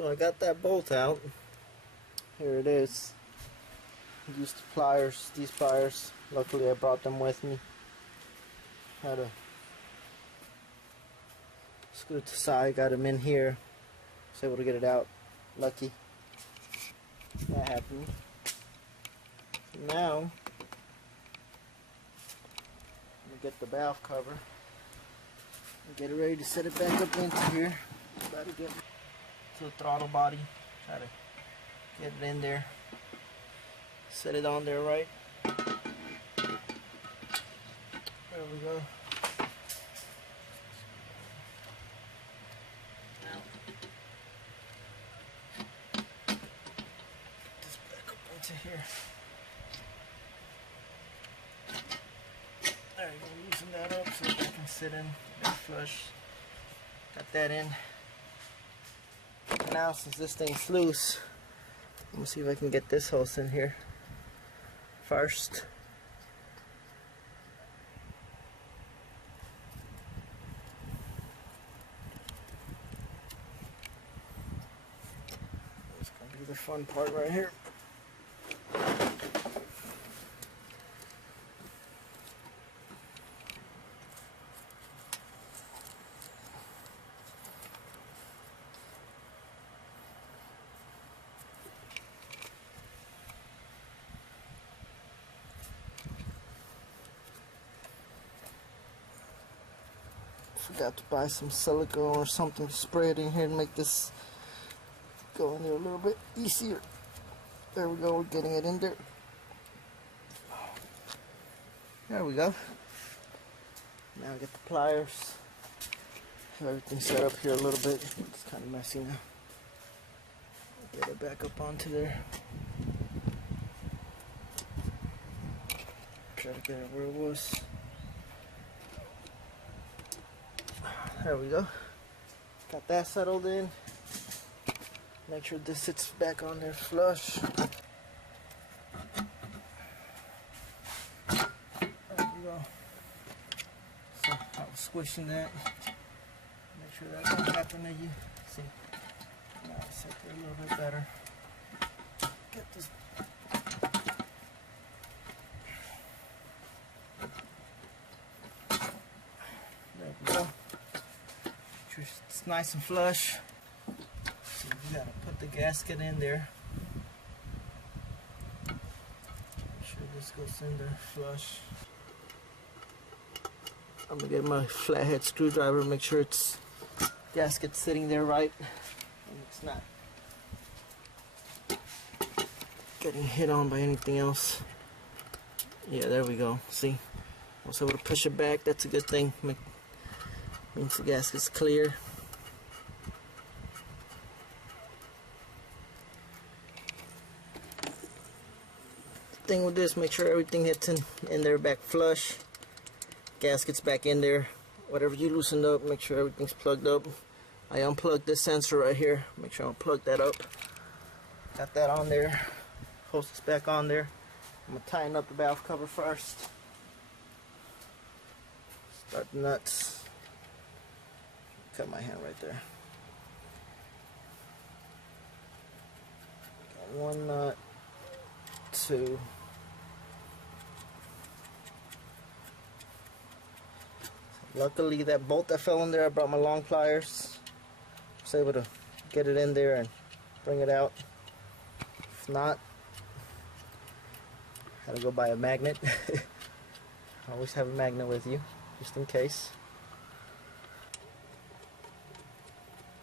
So I got that bolt out. Here it is. Used the pliers, these pliers. Luckily I brought them with me. Had to screw it to the side, got them in here. Was able to get it out. Lucky. That happened. Now, I'm gonna get the valve cover and get it ready to set it back up into here. About to get to the throttle body. Try to get it in there. Set it on there right. There we go. Now, get this back up into here. There you go, loosen that up so that I can sit in and flush. Got that in. Now since this thing's loose, let me see if I can get this hose in here first. It's gonna be the fun part right here. Forgot to buy some silicone or something to spray it in here to make this go in there a little bit easier. There we go, we're getting it in there. There we go. Now get the pliers. Have everything set up here a little bit. It's kind of messy now. Get it back up onto there. Try to get it where it was. There we go. Got that settled in. Make sure this sits back on there flush. There we go. So I was squishing that. Make sure that don't happen to you. See, now it's set there a little bit better. Get this. There we go. It's nice and flush. So you gotta put the gasket in there. Make sure this goes in there flush. I'm gonna get my flathead screwdriver, make sure it's gasket sitting there right and it's not getting hit on by anything else. Yeah, there we go. See, I was able to push it back. That's a good thing. Means the gasket's clear. The thing with this, make sure everything hits in there back flush. Gasket's back in there. Whatever you loosened up, make sure everything's plugged up. I unplugged this sensor right here. Make sure I unplug that up. Got that on there. Hose is back on there. I'm gonna tighten up the valve cover first. Start the nuts. Cut my hand right there. Got one nut, two. Luckily that bolt that fell in there, I brought my long pliers. I was able to get it in there and bring it out. If not, I had to go buy a magnet. Always have a magnet with you, just in case.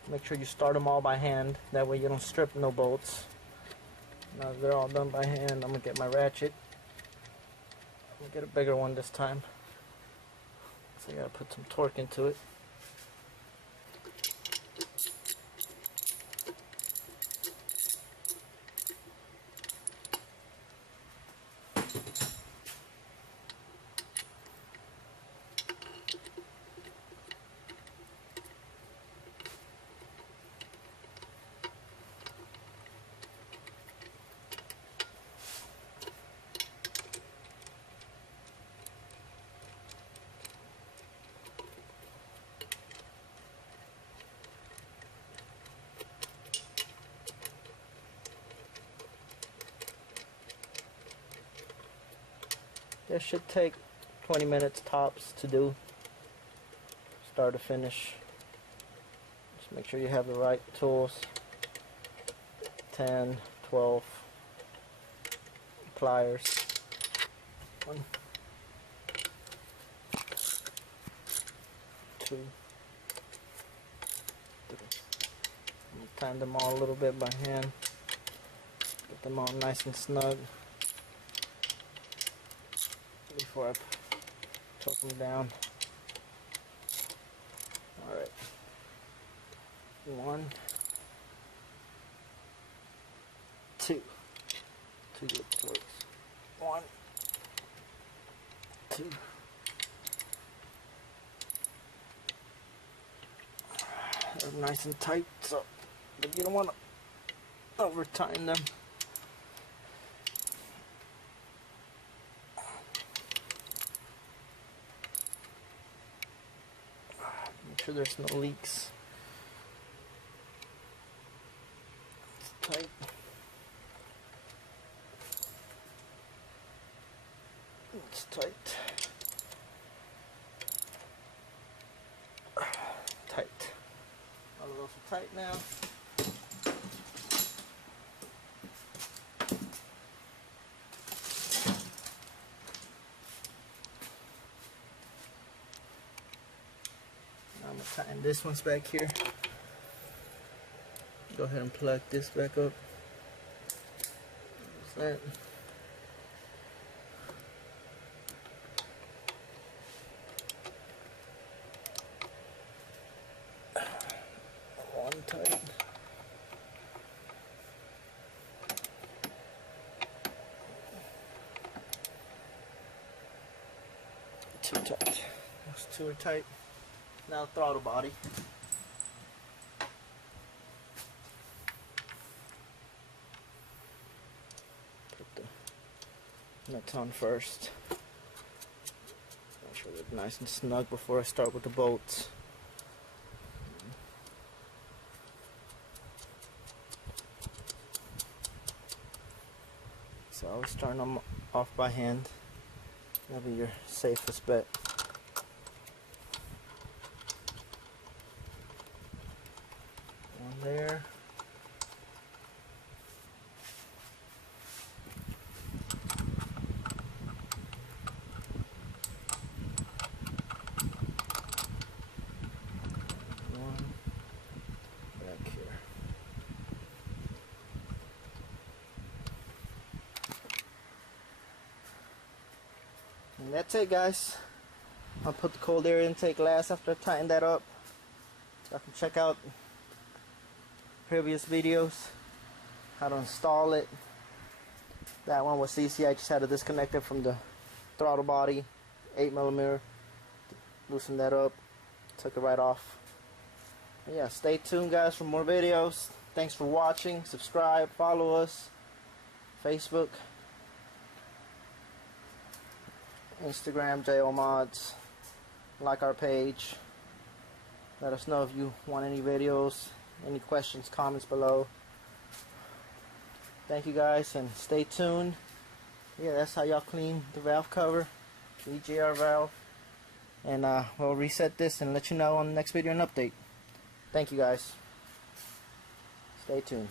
Make sure you start them all by hand, that way you don't strip no bolts. Now they're all done by hand, I'm going to get my ratchet. I'm going to get a bigger one this time. So I got to put some torque into it. It should take 20 minutes tops to do, start to finish. Just make sure you have the right tools. 10, 12 pliers. 1, 2, 3. Time them all a little bit by hand. Get them all nice and snug before I choke them down. Alright. 1, 2. 2 good works. 1, 2. They're nice and tight, so but you don't want to over time them. Make sure there's no leaks. It's tight. It's tight. Tight. All of those are tight now. Now I'm going to tighten this one's back here. Go ahead and plug this back up. There's that. One tight. Two tight. Those two are tight. Now throttle body. Put the nuts on first. Make sure they're nice and snug before I start with the bolts. So I was starting them off by hand. That'll be your safest bet. One there. One back here. And that's it, guys. I'll put the cold air intake last after I tighten that up. Y'all can check out previous videos how to install it. That one was easy. I just had to disconnect it from the throttle body, 8mm. Loosen that up, took it right off. Yeah, stay tuned, guys, for more videos. Thanks for watching. Subscribe, follow us, Facebook, Instagram, JO Mods. Like our page. Let us know if you want any videos, any questions, comments below. Thank you, guys, and stay tuned. Yeah, that's how y'all clean the valve cover, EGR valve. And we'll reset this and let you know on the next video and update. Thank you, guys. Stay tuned.